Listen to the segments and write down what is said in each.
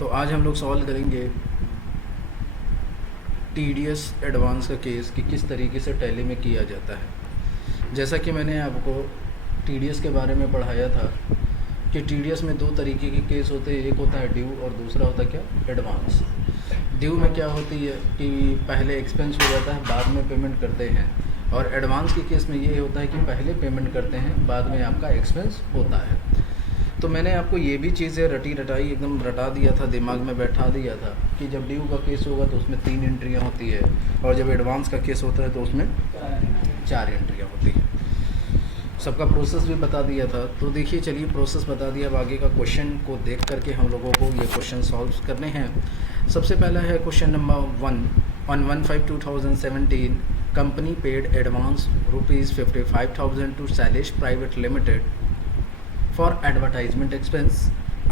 तो आज हम लोग सॉल्व करेंगे टीडीएस एडवांस का केस कि किस तरीके से टैली में किया जाता है। जैसा कि मैंने आपको टीडीएस के बारे में पढ़ाया था कि टीडीएस में दो तरीके के केस होते हैं, एक होता है ड्यू और दूसरा होता है क्या, एडवांस। ड्यू में क्या होती है कि पहले एक्सपेंस हो जाता है, बाद में पेमेंट करते हैं, और एडवांस के केस में ये होता है कि पहले पेमेंट करते हैं, बाद में आपका एक्सपेंस होता है। तो मैंने आपको ये भी चीज़ें रटी रटाई एकदम रटा दिया था, दिमाग में बैठा दिया था कि जब ड्यू का केस होगा तो उसमें 3 एंट्रियाँ होती है, और जब एडवांस का केस होता है तो उसमें 4 एंट्रियाँ होती है। सबका प्रोसेस भी बता दिया था। तो देखिए, चलिए प्रोसेस बता दिया, अब आगे का क्वेश्चन को देख करके हम लोगों को ये क्वेश्चन सॉल्व करने हैं। सबसे पहला है question number 1। On 1/5/2017 company paid advance ₹55,000 to Shailesh private limited for advertisement expense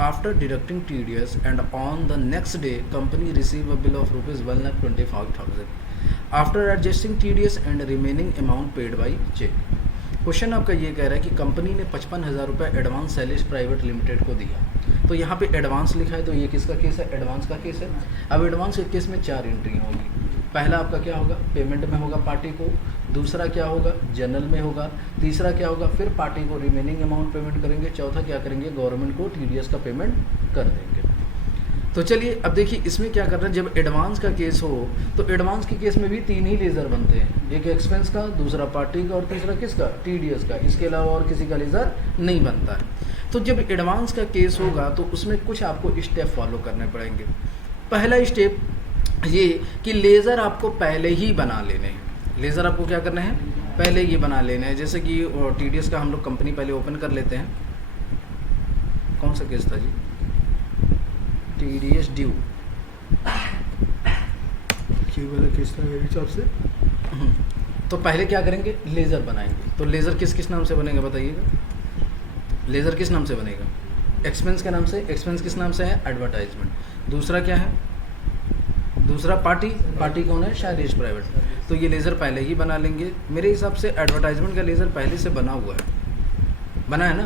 after deducting TDS, and on the next day company received a bill of ₹1,25,000 after adjusting TDS and remaining amount paid by check। Question आपका ये कह रहा है कि company ने 55,000 रुपये advance Shailesh private limited को दिया। तो यहाँ पे एडवांस लिखा है, तो ये किसका केस है, एडवांस का केस है। अब एडवांस के केस में 4 एंट्री होगी। पहला आपका क्या होगा, पेमेंट में होगा पार्टी को, दूसरा क्या होगा, जनरल में होगा, तीसरा क्या होगा, फिर पार्टी को रिमेनिंग अमाउंट पेमेंट करेंगे, चौथा क्या करेंगे, गवर्नमेंट को टीडीएस का पेमेंट कर देंगे। तो चलिए अब देखिए इसमें क्या करना है। जब एडवांस का केस हो तो एडवांस के केस में भी 3 ही लेज़र बनते हैं, एक एक्सपेंस का, दूसरा पार्टी का, और तीसरा किसका, टीडीएस का। इसके अलावा और किसी का लेज़र नहीं बनता है। तो जब एडवांस का केस होगा तो उसमें कुछ आपको स्टेप फॉलो करने पड़ेंगे। पहला स्टेप ये कि लेज़र आपको पहले ही बना लेने हैं। लेज़र आपको क्या करना है, पहले ये बना लेना है। जैसे कि टीडीएस का हम लोग कंपनी पहले ओपन कर लेते हैं। कौन सा केस था जी, टीडीएस ड्यू, क्यों वाला केस था मेरे हिसाब से। तो पहले क्या करेंगे, लेज़र बनाएंगे। तो लेज़र किस किस नाम से बनेगा बताइएगा, लेज़र किस नाम से बनेगा, एक्सपेंस के नाम से। एक्सपेंस किस नाम से है, एडवर्टाइजमेंट। दूसरा क्या है, दूसरा पार्टी, पार्टी कौन है, शैलेश प्राइवेट। तो ये लेज़र पहले ही बना लेंगे। मेरे हिसाब से एडवर्टाइजमेंट का लेज़र पहले से बना हुआ है, बना है ना,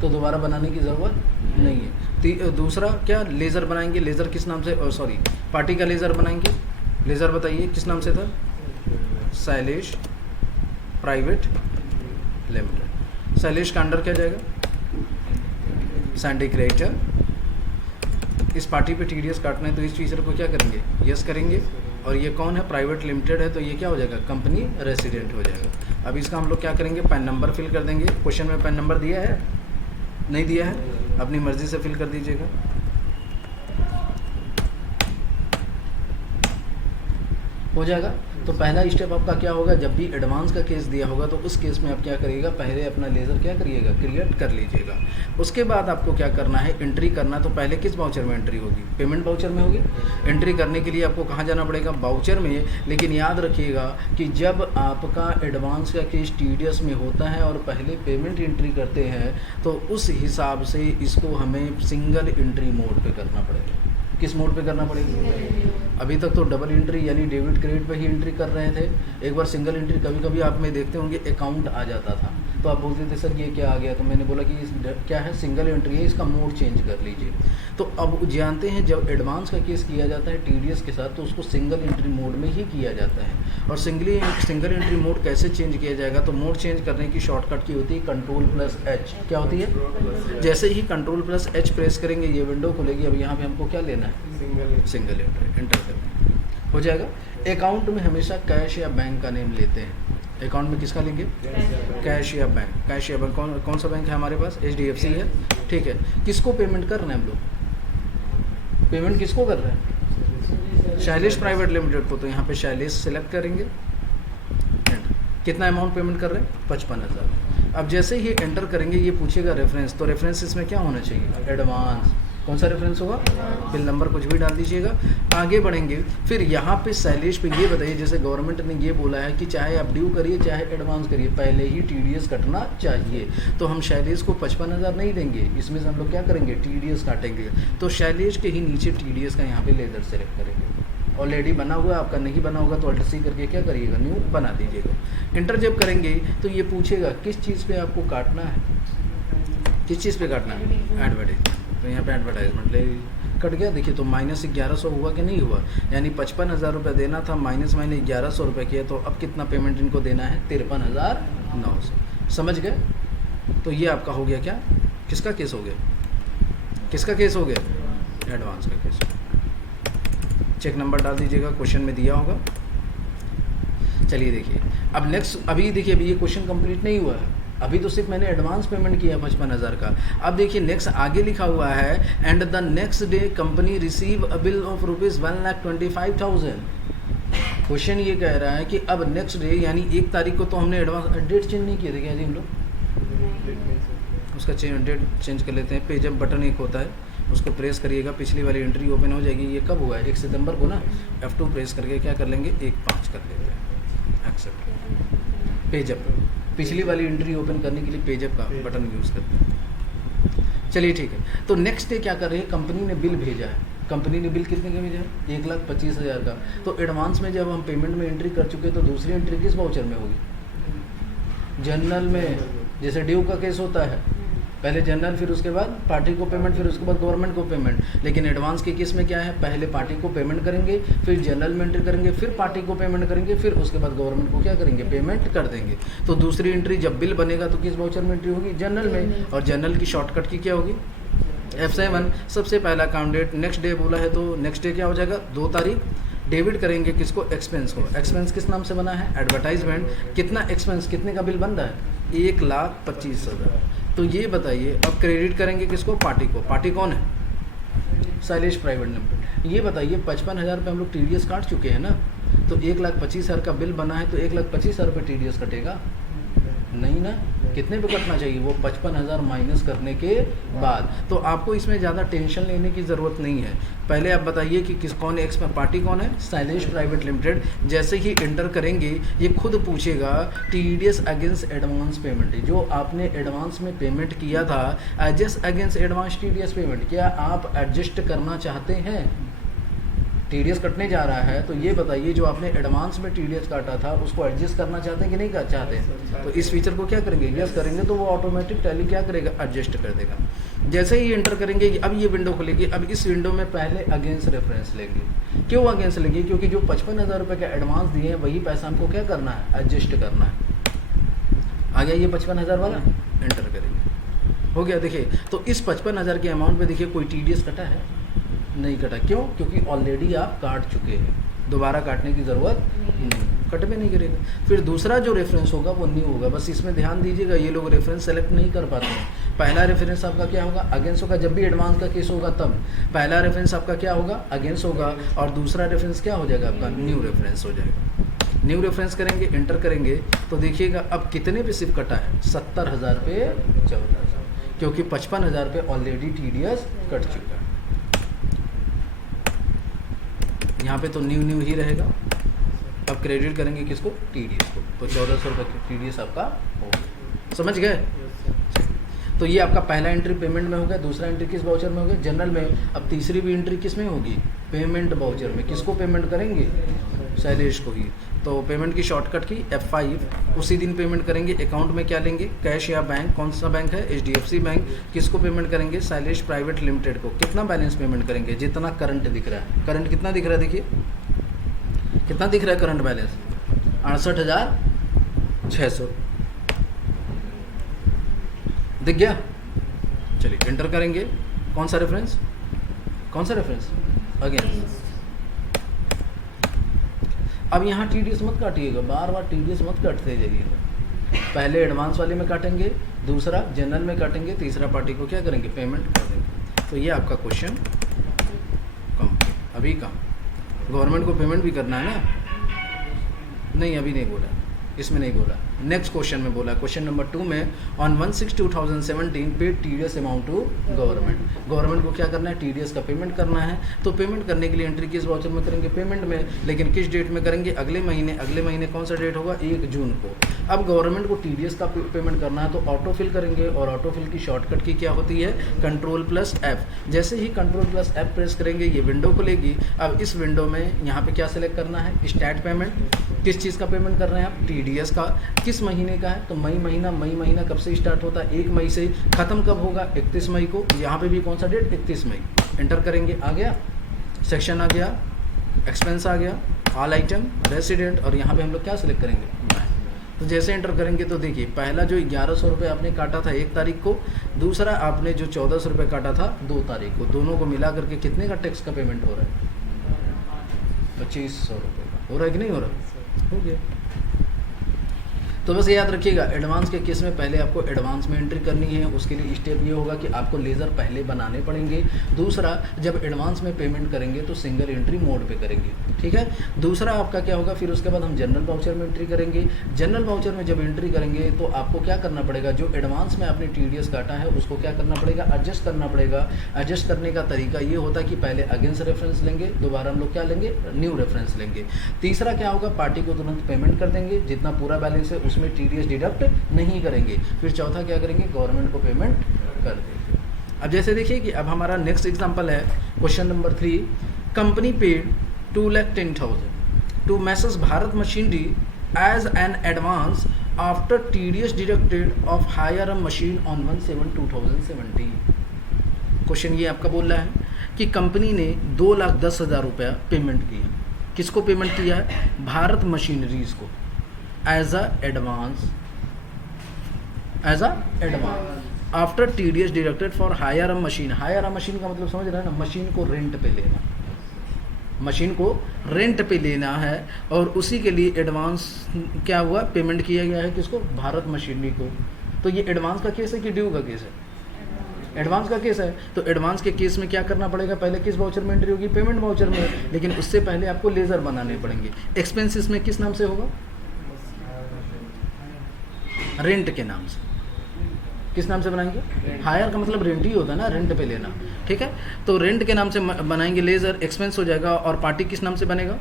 तो दोबारा बनाने की ज़रूरत नहीं है। दूसरा क्या लेज़र बनाएंगे, लेज़र किस नाम से, सॉरी पार्टी का लेज़र बनाएंगे। लेज़र बताइए किस नाम से था, शैलेश प्राइवेट लिमिटेड। शैलेश का अंडर क्या जाएगा, सैंडी क्रिएटर। इस पार्टी पे टीडीएस काटना है तो इस फीचर को क्या करेंगे, यस करेंगे। और ये कौन है, प्राइवेट लिमिटेड है, तो ये क्या हो जाएगा, कंपनी रेसिडेंट हो जाएगा। अब इसका हम लोग क्या करेंगे, पैन नंबर फिल कर देंगे। क्वेश्चन में पैन नंबर दिया है, नहीं दिया है, अपनी मर्ज़ी से फिल कर दीजिएगा। हो जाएगा। तो पहला स्टेप आपका क्या होगा, जब भी एडवांस का केस दिया होगा तो उस केस में आप क्या करिएगा, पहले अपना लेज़र क्या करिएगा, क्रिएट कर लीजिएगा। उसके बाद आपको क्या करना है, एंट्री करना। तो पहले किस वाउचर में एंट्री होगी, पेमेंट वाउचर में होगी। एंट्री करने के लिए आपको कहाँ जाना पड़ेगा, वाउचर में। लेकिन याद रखिएगा कि जब आपका एडवांस का केस टीडीएस में होता है और पहले पेमेंट एंट्री करते हैं तो उस हिसाब से इसको हमें सिंगल एंट्री मोड पे करना पड़ेगा। किस मोड पे करना पड़ेगी, अभी तक तो डबल एंट्री यानी डेबिट क्रेडिट पे ही एंट्री कर रहे थे। एक बार सिंगल एंट्री, कभी कभी आप में देखते होंगे अकाउंट आ जाता था तो आप बोलते थे सर ये क्या आ गया, तो मैंने बोला कि इस क्या है, सिंगल एंट्री है, इसका मोड चेंज कर लीजिए। तो अब जानते हैं जब एडवांस का केस किया जाता है टीडीएस के साथ तो उसको सिंगल एंट्री मोड में ही किया जाता है। और सिंगल एंट्री मोड कैसे चेंज किया जाएगा, तो मोड चेंज करने की शॉर्टकट की होती है Ctrl+H। क्या होती है, जैसे ही Ctrl+H प्रेस करेंगे ये विंडो खुलेगी। अब यहाँ पे हमको क्या लेना है, सिंगल एंट्री, एंटर करना हो जाएगा। अकाउंट में हमेशा कैश या बैंक का नेम लेते हैं। अकाउंट में किसका लेंगे, कैश या बैंक। कैश या बैंक, कौन सा बैंक है हमारे पास, HDFC है, ठीक है। किसको पेमेंट कर रहे हैं हम लोग, पेमेंट किसको कर रहे हैं, शैलेश प्राइवेट लिमिटेड को। तो यहाँ पे शैलेश सेलेक्ट करेंगे, कितना अमाउंट पेमेंट कर रहे हैं, 55,000। अब जैसे ही एंटर करेंगे ये पूछेगा रेफरेंस, तो रेफरेंस इसमें क्या होना चाहिए, एडवांस। कौन सा रेफरेंस होगा, बिल नंबर कुछ भी डाल दीजिएगा। आगे बढ़ेंगे, फिर यहाँ पे शैलेश पे ये बताइए, जैसे गवर्नमेंट ने ये बोला है कि चाहे आप ड्यू करिए चाहे एडवांस करिए पहले ही टीडीएस कटना चाहिए। तो हम शैलेश को 55,000 नहीं देंगे, इसमें से हम लोग क्या करेंगे, टीडीएस काटेंगे। तो शैलेश के ही नीचे टीडीएस का यहाँ पे लेज़र सेलेक्ट करेंगे। ऑलरेडी बना हुआ, आपका नहीं बना होगा तो Alt+C करके क्या करिएगा, न्यू बना दीजिएगा। इंटर जब करेंगे तो ये पूछेगा किस चीज़ पे आपको काटना है, किस चीज़ पे काटना है, एडवर्टाइजमेंट। तो यहाँ पे एडवर्टाइजमेंट ले लीजिए। कट गया। देखिए तो माइनस 1100 हुआ कि नहीं हुआ, यानी 55,000 रुपये देना था, माइनस मैंने 1100 रुपये किया, तो अब कितना पेमेंट इनको देना है, 53,900। समझ गए? तो ये आपका हो गया क्या, किसका केस हो गया, किसका केस हो गया, एडवांस का केस। चेक नंबर डाल दीजिएगा, क्वेश्चन में दिया होगा। चलिए देखिए अब नेक्स्ट, अभी देखिए अभी ये क्वेश्चन कंप्लीट नहीं हुआ है, अभी तो सिर्फ मैंने एडवांस पेमेंट किया 55,000 का। अब देखिए नेक्स्ट आगे लिखा हुआ है, and the next day company receive a bill of ₹1,25,000। Question ये कह रहा है कि अब नेक्स्ट डे यानी 1 तारीख को तो हमने एडवांस, डेट चेंज नहीं किए थे क्या जी हम लोग, उसका डेट चेंज कर लेते हैं। पेज अप बटन एक होता है, उसको प्रेस करिएगा, पिछली वाली एंट्री ओपन हो जाएगी। ये कब हुआ है, 1 सितंबर को ना। F2 प्रेस करके क्या कर लेंगे, 1/5 कर लेते हैं, एक्सेप्ट। पेज अप, पिछली वाली एंट्री ओपन करने के लिए पेज अप का बटन यूज़ करते हैं। चलिए ठीक है, तो नेक्स्ट डे क्या कर रहे हैं, कंपनी ने बिल भेजा है। कंपनी ने बिल कितने का भेजा है, 1,25,000 का। तो एडवांस में जब हम पेमेंट में एंट्री कर चुके, तो दूसरी एंट्री किस वाउचर में होगी, जनरल में। जैसे ड्यू का केस होता है, पहले जनरल, फिर उसके बाद पार्टी को पेमेंट, फिर उसके बाद गवर्नमेंट को पेमेंट। लेकिन एडवांस के केस में क्या है, पहले पार्टी को पेमेंट करेंगे, फिर जनरल में एंट्री करेंगे, फिर पार्टी को पेमेंट करेंगे, फिर उसके बाद गवर्नमेंट को क्या करेंगे, पेमेंट कर देंगे। तो दूसरी एंट्री जब बिल बनेगा तो किस वाउचर में एंट्री होगी, जनरल में। और जनरल की शॉर्टकट की क्या होगी, F7। सबसे पहला काम डेट, नेक्स्ट डे बोला है तो नेक्स्ट डे क्या हो जाएगा, 2 तारीख। डेबिट करेंगे किसको, एक्सपेंस को। एक्सपेंस किस नाम से बना है, एडवर्टाइजमेंट। कितना एक्सपेंस, कितने का बिल बन रहा है, 1,25,000। तो ये बताइए, अब क्रेडिट करेंगे किसको, पार्टी को। पार्टी कौन है, शैलेश प्राइवेट लिमिटेड। ये बताइए 55,000 रुपये हम लोग TDS काट चुके हैं ना, तो 1,25,000 का बिल बना है, तो 1,25,000 रुपये TDS कटेगा नहीं ना। कितने पे कटना चाहिए, वो 55,000 माइनस करने के बाद। तो आपको इसमें ज़्यादा टेंशन लेने की ज़रूरत नहीं है। पहले आप बताइए कि किस कौन है, पार्टी कौन है, शैलेश प्राइवेट लिमिटेड। जैसे ही इंटर करेंगे ये खुद पूछेगा TDS अगेंस्ट एडवांस पेमेंट, जो आपने एडवांस में पेमेंट किया था, adjust against advance TDS payment, क्या आप एडजस्ट करना चाहते हैं। TDS कटने जा रहा है, तो ये बताइए जो आपने एडवांस में TDS काटा था उसको एडजस्ट करना चाहते हैं कि नहीं चाहते हैं। तो इस फीचर को क्या करेंगे, यस करेंगे, तो वो ऑटोमेटिक टैली क्या करेगा, एडजस्ट कर देगा। जैसे ही एंटर करेंगे, अब ये विंडो खुलेगी। अब इस विंडो में पहले अगेंस्ट रेफरेंस लेंगे। क्यों अगेंस्ट लेंगे, क्योंकि जो 55,000 रुपये का एडवांस दिए हैं वही पैसा हमको क्या करना है, एडजस्ट करना है। आ गया ये 55,000 वाला, एंटर करेंगे, हो गया। देखिए तो इस 55,000 के अमाउंट पे देखिए कोई TDS कटा है, नहीं कटा। क्यों, क्योंकि ऑलरेडी आप काट चुके हैं, दोबारा काटने की ज़रूरत नहीं, कट में नहीं करेगा। फिर दूसरा जो रेफरेंस होगा वो न्यू होगा। बस इसमें ध्यान दीजिएगा, ये लोग रेफरेंस सेलेक्ट नहीं कर पाते हैं। पहला रेफरेंस आपका क्या होगा, अगेंस्ट होगा। जब भी एडवांस का केस होगा तब पहला रेफरेंस आपका क्या होगा, अगेंस्ट होगा, और दूसरा रेफरेंस क्या हो जाएगा आपका, न्यू रेफरेंस हो जाएगा। न्यू रेफरेंस करेंगे, एंटर करेंगे, तो देखिएगा अब कितने पे सिर्फ कटा है, 70,000 पे 14,000, क्योंकि 55,000 पे ऑलरेडी TDS कट चुका है। यहाँ पे तो न्यू ही रहेगा। अब क्रेडिट करेंगे किसको, TDS को, तो 1,400 रुपये TDS आपका हो गया। समझ गए। तो ये आपका पहला एंट्री पेमेंट में हो गया, दूसरा एंट्री किस वाउचर में हो गया, जनरल में। अब तीसरी भी एंट्री किस में होगी, पेमेंट वाउचर में। किसको पेमेंट करेंगे, शैलेश को ही। तो पेमेंट की शॉर्टकट की F5, उसी दिन पेमेंट करेंगे। अकाउंट में क्या लेंगे, कैश या बैंक, कौन सा बैंक है, HDFC बैंक। किसको पेमेंट करेंगे, शैलेश प्राइवेट लिमिटेड को। कितना बैलेंस पेमेंट करेंगे, जितना करंट दिख रहा है। करंट कितना दिख रहा है, देखिए कितना दिख रहा है करंट बैलेंस, 68,600 दिख गया। चलिए एंटर करेंगे, कौन सा रेफरेंस, कौन सा रेफरेंस, अगेंस्ट। अब यहाँ TDS मत काटिएगा, बार बार TDS मत काटते जाइएगा। पहले एडवांस वाले में काटेंगे, दूसरा जनरल में काटेंगे, तीसरा पार्टी को क्या करेंगे, पेमेंट कर देंगे। तो ये आपका क्वेश्चन कंप्लीट। अभी कहाँ, गवर्नमेंट को पेमेंट भी करना है ना, नहीं अभी नहीं बोला, इसमें नहीं बोला, नेक्स्ट क्वेश्चन में बोला। क्वेश्चन नंबर 2 में on 1/6/2017 paid TDS amount to government. Government को क्या करना है, TDS का पेमेंट करना है। तो पेमेंट करने के लिए एंट्री किस वाउचर में करेंगे, पेमेंट में। लेकिन किस डेट में करेंगे, अगले महीने। अगले महीने कौन सा डेट होगा, 1 जून को। अब गवर्नमेंट को TDS का पेमेंट करना है, तो ऑटोफिल करेंगे, और ऑटोफिल की शॉर्टकट की क्या होती है, Ctrl+F। जैसे ही Ctrl+F प्रेस करेंगे ये विंडो खुलेगी। अब इस विंडो में यहाँ पे क्या सेलेक्ट करना है, स्टार्ट पेमेंट। किस चीज़ का पेमेंट कर रहे हैं आप, TDS का। किस महीने का है, तो मई महीना कब से स्टार्ट होता है, 1 मई से, ख़त्म कब होगा, 31 मई को। यहाँ पे भी कौन सा डेट, 31 मई। एंटर करेंगे, आ गया, सेक्शन आ गया, एक्सपेंस आ गया, ऑल आइटम, रेसिडेंट, और यहाँ पे हम लोग क्या सिलेक्ट करेंगे, तो जैसे एंटर करेंगे तो देखिए पहला जो 1100 रुपये आपने काटा था 1 तारीख को, दूसरा आपने जो 1400 रुपये काटा था 2 तारीख को, दोनों को मिला करके कितने का टैक्स का पेमेंट हो रहा है, 2500 रुपये का हो रहा है कि नहीं हो रहा, हो गया। तो बस याद रखिएगा, एडवांस के केस में पहले आपको एडवांस में एंट्री करनी है। उसके लिए स्टेप ये होगा कि आपको लेज़र पहले बनाने पड़ेंगे। दूसरा, जब एडवांस में पेमेंट करेंगे तो सिंगल एंट्री मोड पे करेंगे, ठीक है। दूसरा आपका क्या होगा, फिर उसके बाद हम जनरल वाउचर में एंट्री करेंगे। जनरल वाउचर में जब एंट्री करेंगे तो आपको क्या करना पड़ेगा, जो एडवांस में आपने TDS काटा है उसको क्या करना पड़ेगा, एडजस्ट करना पड़ेगा। एडजस्ट करने का तरीका ये होता है कि पहले अगेंस्ट रेफरेंस लेंगे, दोबारा हम लोग क्या लेंगे, न्यू रेफरेंस लेंगे। तीसरा क्या होगा, पार्टी को तुरंत पेमेंट कर देंगे, जितना पूरा बैलेंस है उसमें TDS डिडक्ट नहीं करेंगे। फिर चौथा क्या करेंगे, गवर्नमेंट को पेमेंट कर देंगे। अब जैसे देखिए कि अब हमारा नेक्स्ट एग्जांपल है question number 3, company paid 2,10,000 to messrs Bharat machinery as an advance after TDS deducted of hire a machine on 1/7/2017। Question ये आपका बोल रहा है कि कंपनी ने 2,10,000 रुपया पेमेंट किया। किसको पेमेंट किया है, भारत मशीनरीज को, as a advance after TDS deducted for hire a machine. Hire a machine का मतलब समझ रहे हैं ना, मशीन को रेंट पे लेना, मशीन को रेंट पे लेना है, और उसी के लिए एडवांस क्या हुआ, पेमेंट किया गया है किसको, भारत मशीनरी को। तो ये एडवांस का केस है कि ड्यू का केस है, एडवांस का केस है। तो एडवांस के केस में क्या करना पड़ेगा, पहले किस वाउचर में एंट्री होगी, पेमेंट वाउचर में, लेकिन उससे पहले आपको लेजर बनाने पड़ेंगे। एक्सपेंसेस में किस नाम से होगा, रेंट के नाम से। किस नाम से बनाएंगे, हायर का मतलब रेंट ही होता है ना, रेंट पे लेना, ठीक है। तो रेंट के नाम से बनाएंगे लेजर, एक्सपेंस हो जाएगा, और पार्टी किस नाम से बनेगा,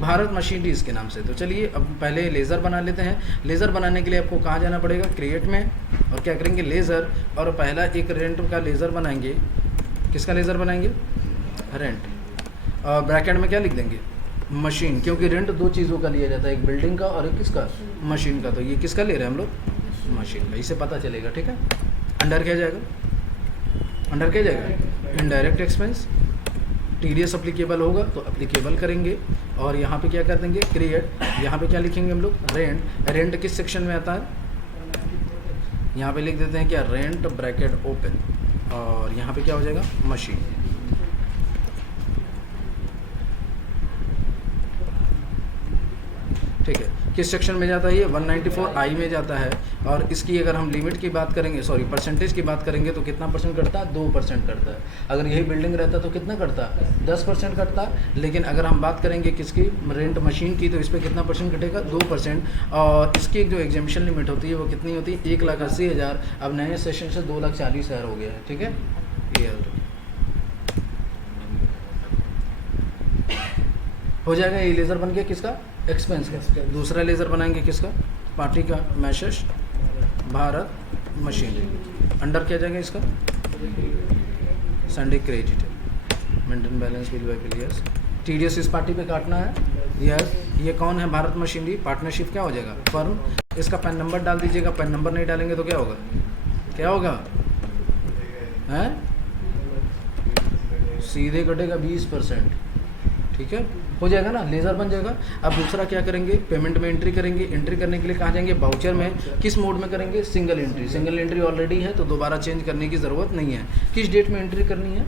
भारत मशीनरीज के नाम से। तो चलिए अब पहले लेज़र बना लेते हैं। लेज़र बनाने के लिए आपको कहाँ जाना पड़ेगा, क्रिएट में, और क्या करेंगे, लेज़र, और पहला एक रेंट का लेज़र बनाएंगे। किसका लेज़र बनाएंगे, रेंट, और ब्रैकेट में क्या लिख देंगे, मशीन, क्योंकि रेंट 2 चीज़ों का लिया जाता है, एक बिल्डिंग का और एक किसका, मशीन का। तो ये किसका ले रहे हैं हम लोग, मशीन का, इससे पता चलेगा, ठीक है। अंडर क्या जाएगा, अंडर क्या जाएगा, इनडायरेक्ट एक्सपेंस। TDS अप्लीकेबल होगा तो अप्लीकेबल करेंगे, और यहाँ पे क्या कर देंगे, क्रिएट, यहाँ पे क्या लिखेंगे हम लोग, रेंट। रेंट किस सेक्शन में आता है, यहाँ पे लिख देते हैं क्या, रेंट ब्रैकेट ओपन, और यहाँ पे क्या हो जाएगा, मशीन। ठीक है, किस सेक्शन में जाता है ये, 194I में जाता है। और इसकी अगर हम लिमिट की बात करेंगे, सॉरी परसेंटेज की बात करेंगे, तो कितना परसेंट कटता है, 2% कटता है। अगर यही बिल्डिंग रहता तो कितना कटता, 10% कटता। लेकिन अगर हम बात करेंगे किसकी, रेंट मशीन की, तो इस पर कितना परसेंट कटेगा, 2%। और इसकी जो एग्जामिशन लिमिट होती है वो कितनी होती है, 1,80,000। अब नए सेशन से 2,40,000 हो गया है, ठीक है। ये हो जाएगा, ये लेज़र बन गया किसका, एक्सपेंस का। दूसरा लेज़र बनाएंगे किसका, पार्टी का, मैसेज भारत मशीनरी। अंडर क्या जाएगा इसका, Sunday credit, maintain balance bill bye bill, yes. TDS इस पार्टी पे काटना है, यस। ये कौन है, भारत मशीनरी, पार्टनरशिप क्या हो जाएगा, फर्म। इसका पैन नंबर डाल दीजिएगा, पैन नंबर नहीं डालेंगे तो क्या होगा, क्या होगा, हैं, सीधे कटेगा 20%, ठीक है, हो जाएगा ना, लेज़र बन जाएगा। अब दूसरा क्या करेंगे, पेमेंट में एंट्री करेंगे। एंट्री करने के लिए कहाँ जाएंगे, वाउचर में। किस मोड में करेंगे, single entry. Single entry already है तो दोबारा चेंज करने की ज़रूरत नहीं है। किस डेट में एंट्री करनी है,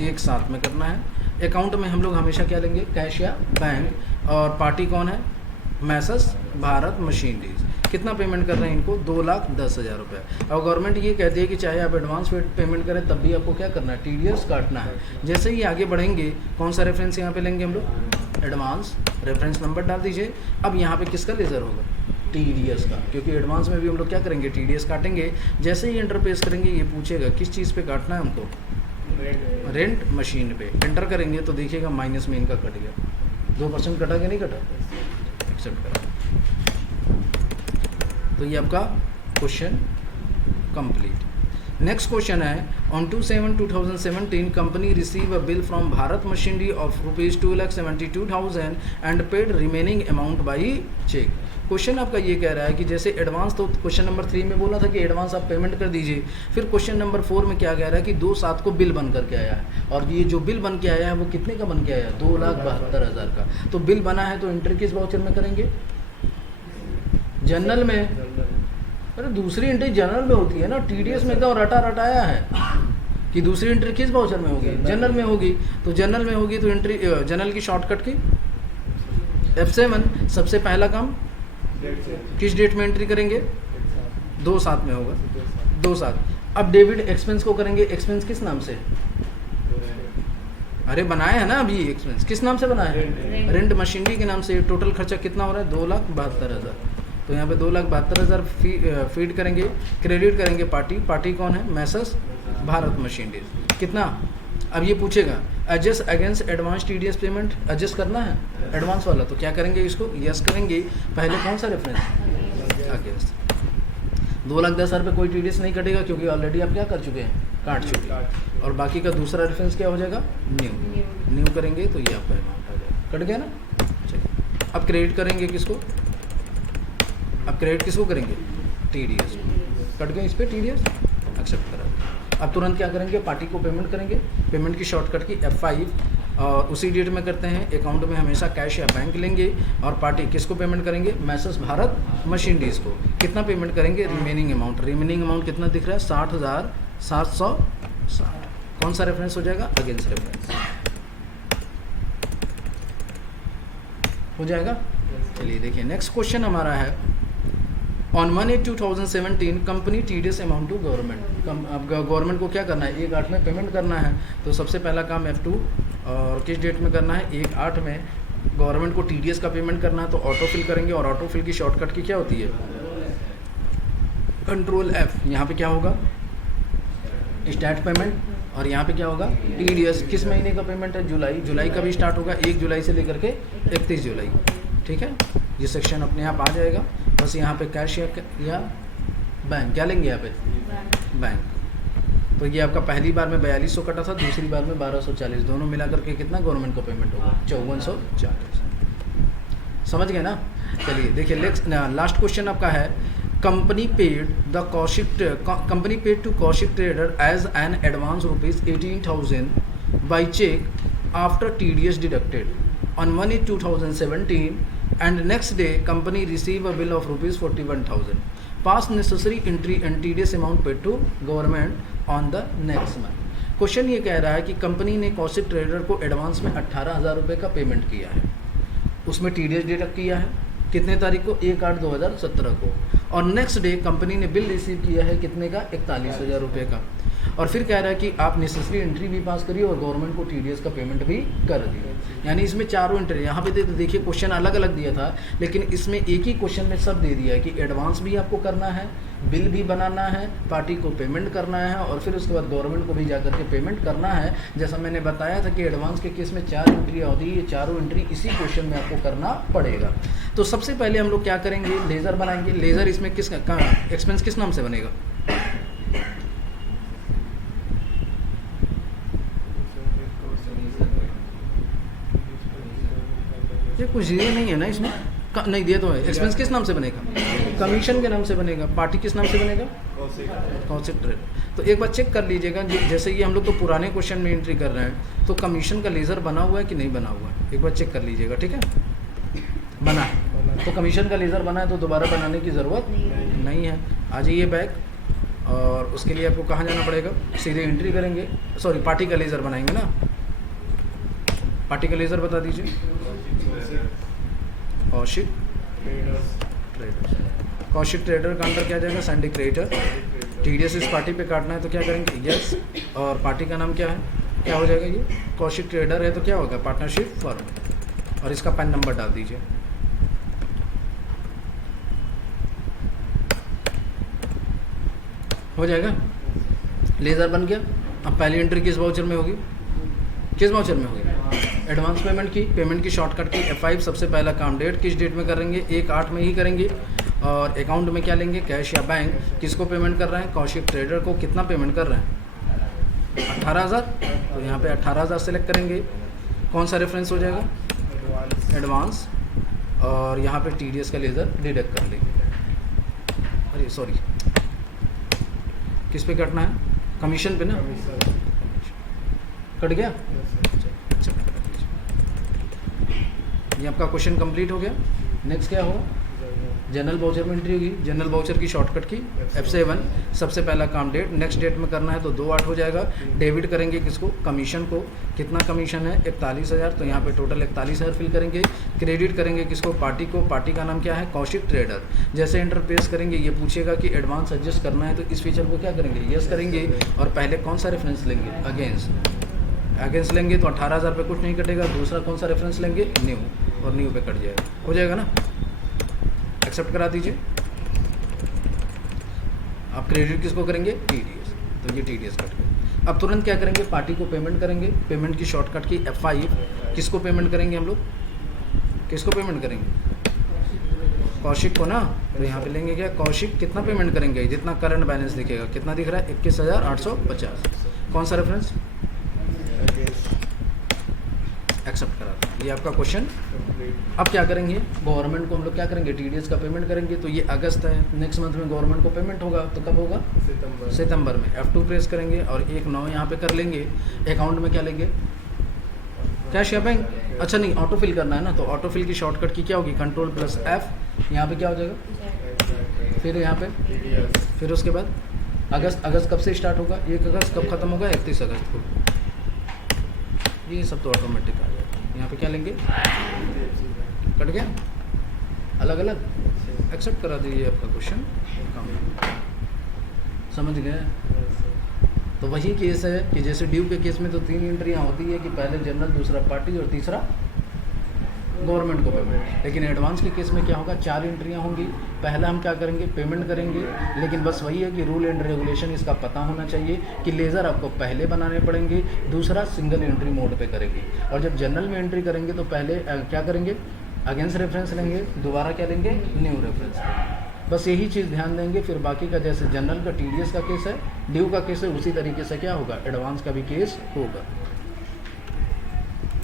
एक साथ में करना है। अकाउंट में हम लोग हमेशा क्या लेंगे, कैश या बैंक। और पार्टी कौन है, मैसेज भारत मशीनरीज। कितना पेमेंट कर रहे हैं इनको, 2,10,000 रुपये। और गवर्नमेंट ये कहती है कि चाहे आप एडवांस पेमेंट करें तब भी आपको क्या करना है, TDS काटना है। जैसे ही आगे बढ़ेंगे, कौन सा रेफरेंस यहाँ पे लेंगे हम लोग, एडवांस, रेफरेंस नंबर डाल दीजिए। अब यहाँ पे किसका लेज़र होगा, TDS का, क्योंकि एडवांस में भी हम लोग क्या करेंगे, TDS काटेंगे। जैसे ही एंटर पेश करेंगे, ये पूछेगा किस चीज़ पे काटना है हमको, रेंट मशीन पे। एंटर करेंगे तो देखिएगा माइनस में इनका कट गया, 2% कटा कि नहीं कटा, एक्सेप्ट करा। तो ये आपका क्वेश्चन कंप्लीट। नेक्स्ट क्वेश्चन है on 2/7/2017 company receive a bill from Bharat machinery of ₹2,72,000 and paid remaining amount by cheque. Question आपका ये कह रहा है कि जैसे एडवांस, तो क्वेश्चन नंबर 3 में बोला था कि एडवांस आप पेमेंट कर दीजिए। फिर क्वेश्चन नंबर 4 में क्या कह रहा है कि 2/7 को बिल बन करके आया है, और ये जो बिल बन के आया है वो कितने का बन के आया है? 2,72,000 का। तो बिल बना है तो एंट्री किस वाउचर में करेंगे? जनरल में। अरे दूसरी एंट्री जनरल में होती है ना, TDS में तो रटाया है कि दूसरी एंट्री किस वाउचर में होगी? जनरल में होगी। तो जनरल में होगी तो एंट्री जनरल की शॉर्टकट की F7। सबसे पहला काम किस डेट में एंट्री करेंगे? 2/7 में होगा, 2/7। अब डेबिट एक्सपेंस को करेंगे। एक्सपेंस किस नाम से? अरे बनाया है ना अभी एक्सपेंस, किस नाम से बनाया है? रेंट मशीनरी के नाम से। टोटल खर्चा कितना हो रहा है? 2,72,000। तो यहाँ पे 2,72,000 फीड करेंगे, क्रेडिट करेंगे पार्टी कौन है? Messrs Bharat machinery. कितना? अब ये पूछेगा adjust against advance TDS payment, adjust करना है एडवांस वाला, तो क्या करेंगे? इसको यस करेंगे। पहले कौन सा रेफरेंस? अगेंस्ट। 2,10,000 पे कोई TDS नहीं कटेगा क्योंकि ऑलरेडी आप क्या कर चुके हैं? काट चुके हैं। और बाकी का दूसरा रेफरेंस क्या हो जाएगा? न्यू करेंगे तो ये आपका अमाउंट आ जाएगा। कट गया ना? चलिए अब क्रेडिट करेंगे किसको? अब क्रेडिट किसको करेंगे? TDS को। कट गया इस पर TDS, एक्सेप्ट करा। अब तुरंत क्या करेंगे? पार्टी को पेमेंट करेंगे। पेमेंट की शॉर्टकट की F5, और उसी डेट में करते हैं। अकाउंट में हमेशा कैश या बैंक लेंगे, और पार्टी किसको पेमेंट करेंगे? मैसर्स भारत मशीनरीज को। कितना पेमेंट करेंगे? रिमेनिंग अमाउंट कितना दिख रहा है? 60,760। कौन सा रेफरेंस हो जाएगा? अगेंस्ट रेफरेंस हो जाएगा। चलिए देखिए नेक्स्ट क्वेश्चन हमारा है on 1/8/2017 company TDS amount to government. अब गवर्नमेंट को क्या करना है? 1/8 में पेमेंट करना है। तो सबसे पहला काम F2, और किस डेट में करना है? 1/8 में गवर्नमेंट को TDS का पेमेंट करना है। तो ऑटो फिल करेंगे, और ऑटो फिल की शॉर्टकट की क्या होती है? Control F। यहाँ पे क्या होगा? स्टार्ट पेमेंट, और यहाँ पे क्या होगा? TDS। किस महीने का पेमेंट है? जुलाई का भी स्टार्ट होगा 1 जुलाई से लेकर के 31 जुलाई। ठीक है, ये सेक्शन अपने आप आ जाएगा। बस यहाँ पे कैश या बैंक, क्या लेंगे यहाँ पे? बैंक। तो ये आपका पहली बार में 4200 कटा था, दूसरी बार में 1240, दोनों मिला करके कितना गवर्नमेंट को पेमेंट होगा? 5440। समझ गए ना? चलिए देखिए लास्ट क्वेश्चन आपका है company paid to Kaushik trader as an advance ₹18,000 by cheque after TDS deducted on 1/8/2017 and next day company receive a bill of ₹41,000. Pass necessary entry and TDS amount paid to government on the next month. Question ये कह रहा है कि company ने Kaushik trader को advance में 18,000 रुपये का पेमेंट किया है, उसमें TDS डिडक्ट किया है कितने तारीख को? 1/8/2017 को, और नेक्स्ट डे कंपनी ने बिल रिसीव किया है कितने का? 41,000 रुपये का। और फिर कह रहा है कि आप नेसेसरी एंट्री भी पास करिए और गवर्नमेंट को TDS का पेमेंट भी कर दिए। यानी इसमें चारों एंट्री, यहाँ पे देखिए क्वेश्चन अलग अलग दिया था, लेकिन इसमें एक ही क्वेश्चन में सब दे दिया है कि एडवांस भी आपको करना है, बिल भी बनाना है, पार्टी को पेमेंट करना है, और फिर उसके बाद गवर्नमेंट को भी जाकर के पेमेंट करना है। जैसा मैंने बताया था कि एडवांस के केस में 4 एंट्री होती है, ये चारों एंट्री इसी क्वेश्चन में आपको करना पड़ेगा। तो सबसे पहले हम लोग क्या करेंगे? लेज़र बनाएंगे। लेज़र इसमें किस एक्सपेंस किस नाम से बनेगा? ये कुछ दिया नहीं है ना इसमें, नहीं दिया तो है। एक्सपेंस किस नाम से बनेगा? कमीशन के नाम से बनेगा। पार्टी किस नाम से बनेगा? कौशिक ट्रेड। तो एक बार चेक कर लीजिएगा, जैसे ये हम लोग तो पुराने क्वेश्चन में एंट्री कर रहे हैं, तो कमीशन का लेज़र बना हुआ है कि नहीं बना हुआ है, एक बार चेक कर लीजिएगा। ठीक है, बना है तो कमीशन का लेज़र बना है तो दोबारा बनाने की ज़रूरत नहीं है। आ जाइए बैक, और उसके लिए आपको कहाँ जाना पड़ेगा? सीधे एंट्री करेंगे, सॉरी पार्टी का लेज़र बनाएंगे ना। पार्टी का लेज़र बता दीजिए। कौशिक ट्रेडर। कौशिक ट्रेडर का अंदर क्या जाएगा? Sandy creator. TDS इस पार्टी पे काटना है तो क्या करेंगे? यस। और पार्टी का नाम क्या है? क्या हो जाएगा? ये कौशिक ट्रेडर है तो क्या होगा? Partnership firm. और इसका पैन नंबर डाल दीजिए। हो जाएगा, लेज़र बन गया। अब पहली एंट्री किस वाउचर में होगी? किस वाउचर में होगी? एडवांस पेमेंट की। पेमेंट की शॉर्टकट की F5। सबसे पहला काम डेट, किस डेट में करेंगे? 1/8 में ही करेंगे। और अकाउंट में क्या लेंगे, कैश या बैंक। किसको पेमेंट कर रहे हैं, कौशिक ट्रेडर को। कितना पेमेंट कर रहे हैं, 18,000। तो यहाँ पे 18,000 सेलेक्ट करेंगे। कौन सा रेफरेंस हो जाएगा, एडवांस। और यहाँ पे TDS का लेज़र डिडक्ट कर लेंगे। अरे सॉरी, किस पे कटना है, कमीशन पे ना, कट गया। अच्छा, ये आपका क्वेश्चन कंप्लीट हो गया। नेक्स्ट क्या होगा, जनरल वाउचर में एंट्री होगी। जनरल वाउचर की शॉर्टकट की F7। सबसे पहला काम डेट, नेक्स्ट डेट में करना है तो 2/8 हो जाएगा। डेबिट करेंगे किसको, कमीशन को। कितना कमीशन है, 41,000। तो यहाँ पे टोटल 41,000 फिल करेंगे। क्रेडिट करेंगे किसको, पार्टी को। पार्टी का नाम क्या है, कौशिक ट्रेडर। जैसे एंटर प्रेस करेंगे ये पूछेगा कि एडवांस एडजस्ट करना है, तो इस फीचर को क्या करेंगे, यस करेंगे। और पहले कौन सा रेफरेंस लेंगे, अगेंस्ट लेंगे तो 18,000 पे कुछ नहीं कटेगा। दूसरा कौन सा रेफरेंस लेंगे, न्यू, और न्यू पे कट जाएगा, हो जाएगा ना। एक्सेप्ट करा दीजिए। आप क्रेडिट किसको करेंगे, TDS। तो ये TDS कट गया। अब तुरंत क्या करेंगे, पार्टी को पेमेंट करेंगे। पेमेंट की शॉर्टकट की F5। किसको पेमेंट करेंगे हम लोग, किसको पेमेंट करेंगे, कौशिक को ना। तो यहाँ पे लेंगे क्या, कौशिक। कितना पेमेंट करेंगे, जितना करंट बैलेंस दिखेगा। कितना दिख रहा है, 21,850। कौन सा रेफरेंस, एक्सेप्ट करा। ये आपका क्वेश्चन। अब क्या करेंगे, गवर्नमेंट को हम लोग क्या करेंगे, TDS का पेमेंट करेंगे। तो ये अगस्त है, नेक्स्ट मंथ में गवर्नमेंट को पेमेंट होगा। तो कब होगा, सितंबर में। F2 प्रेस करेंगे और 1/9 यहाँ पे कर लेंगे। अकाउंट में क्या लेंगे, कैश या बैंक। अच्छा नहीं, ऑटो फिल करना है ना। तो ऑटो फिल की शॉर्टकट की क्या होगी, Ctrl+F। यहाँ पे क्या हो जाएगा, फिर यहाँ पे, फिर उसके बाद अगस्त कब से स्टार्ट होगा, 1 अगस्त। कब खत्म होगा, 31 अगस्त को। ये सब तो ऑटोमेटिक आ जाएगा। यहाँ पे क्या लेंगे, कट गया, अलग अलग। एक्सेप्ट करा दीजिए, आपका क्वेश्चन समझ गए। तो वही केस है कि जैसे ड्यू के केस में तो 3 एंट्रियाँ होती है कि पहले जनरल, दूसरा पार्टी और तीसरा गवर्नमेंट को पेमेंट। लेकिन एडवांस के केस में क्या होगा, 4 एंट्रियाँ होंगी। पहला हम क्या करेंगे, पेमेंट करेंगे। लेकिन बस वही है कि रूल एंड रेगुलेशन इसका पता होना चाहिए कि लेज़र आपको पहले बनाने पड़ेंगे। दूसरा सिंगल एंट्री मोड पे करेंगे। और जब जनरल में एंट्री करेंगे तो पहले क्या करेंगे, अगेंस्ट रेफरेंस लेंगे। दोबारा क्या लेंगे, न्यू रेफरेंस। बस यही चीज़ ध्यान देंगे। फिर बाकी का जैसे जनरल का TDS का केस है, ड्यू का केस है, उसी तरीके से क्या होगा, एडवांस का भी केस होगा।